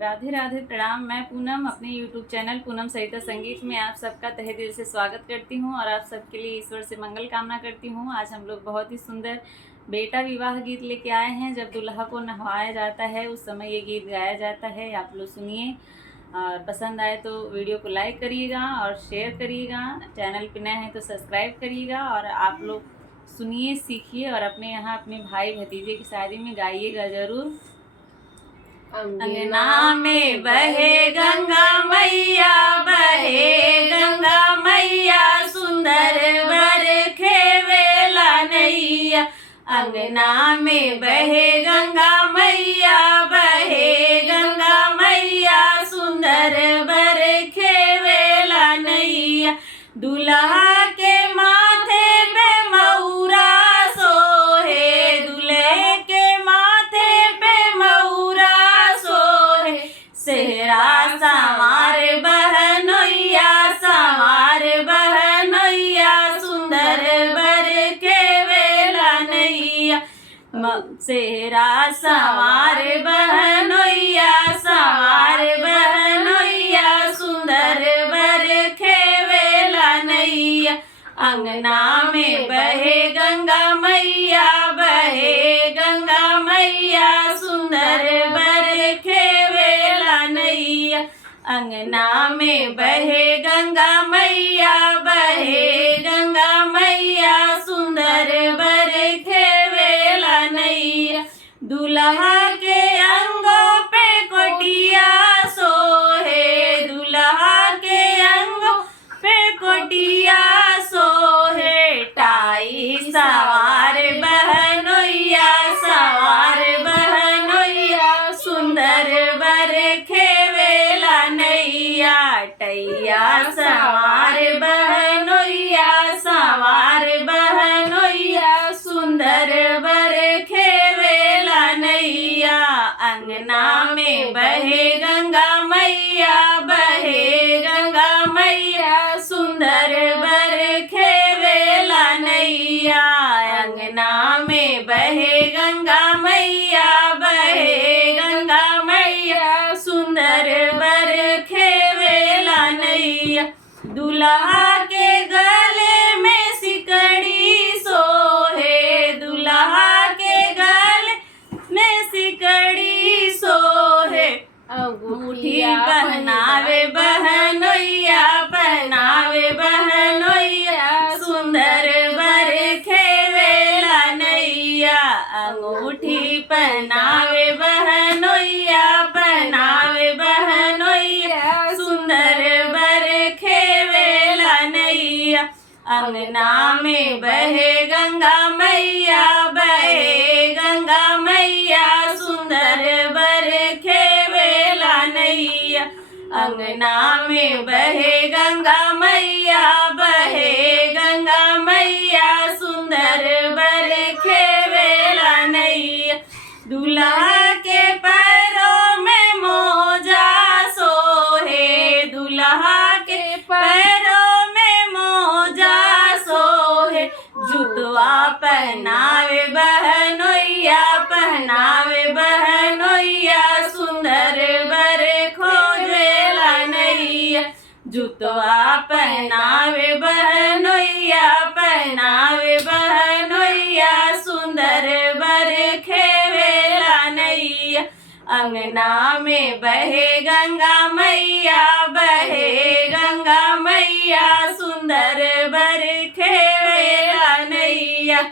राधे राधे, प्रणाम। मैं पूनम अपने YouTube चैनल पूनम सरिता संगीत में आप सबका तहे दिल से स्वागत करती हूं और आप सबके लिए ईश्वर से मंगल कामना करती हूं। आज हम लोग बहुत ही सुंदर बेटा विवाह गीत लेके आए हैं। जब दुल्हा को नहवाया जाता है उस समय ये गीत गाया जाता है। आप लोग सुनिए और पसंद आए तो वीडियो को लाइक करिएगा और शेयर करिएगा। चैनल पे नए हैं तो सब्सक्राइब करिएगा और आप लोग सुनिए, सीखिए और अपने यहाँ अपने भाई भतीजे की शादी में गाइएगा ज़रूर। अंगना में बहे गंगा मैया, बहे गंगा मैया, सुंदर बर खेवेला नैया। अंगना में बहे गंगा मैया, बहे गंगा मैया, सुंदर बर खेवेला नैया। दुल्हा के माथे पे मऊरा सोहे, दूल्हे के माथे पे मऊरा सोहे। सेहरा संवार बहनोइया, संवार बहनोइया, सुंदर बर खेवेला नैया। सेहरा संवार बहनोइया, संवार बहनोइया, सुंदर बर खेवेला नैया। अंगना में बहे गंगा मैया, बहे गंगा मैया, सुंदर बर खेवेला नैया। अंगना में बहे गंगा मैया, बहे गंगा मैया, सुंदर बर खेवेला नैया। दुल्हा के अंगों पे कोटिया सोहे, दुल्हा के अंगों पे कोटिया सोहे। टाई सवार बहनोइया, सवार बहनोइया, सुंदर बर खेवेला नैया। टैया सवार बहनोइया, सवार बहनोइया, सुंदर बर खेवेला नैया। अंगना में बहे गंगा मैया, बहे गंगा मैया, सुंदर बर खेवेला नैया। अंगना में बहे गंगा मैया, बहे गंगा मैया, सुंदर बर खेवेला नैया। दुल्हा के गले में सिकड़ी सोहे, दुल्हा के गले में सिकड़ी सोहे। अंगूठी पहनावे बहनोइया, पहनावे बहनोइया, सुंदर बर खेवेला नैया। अंगूठी पहनावे बहनोइया, पहनावे बहनोइया, सुंदर बर खेवेला नैया। अंगना में बहे गंगा मैया, बहे गंगा मैया, सुंदर बर खेवेला नैया। अंगना में बहे गंगा मैया, बहे गंगा मैया, सुंदर बर खेवेला नैया। दुल्हा के पैरों में मोजा सोहे, दुल्हा के पैरों में मोजा सोहे। जुतवा पहनावे बहनोइया, पहनावे बहनोइया, सुंदर बर खोजेला नैया। जुतवा पहनावे बहनोइया, पहनावे बहनोइया, सुंदर बर खेवेला नैया। अंगना में बहे गंगा मैया, बहे गंगा मैया, सुंदर बर खेवेला नैया।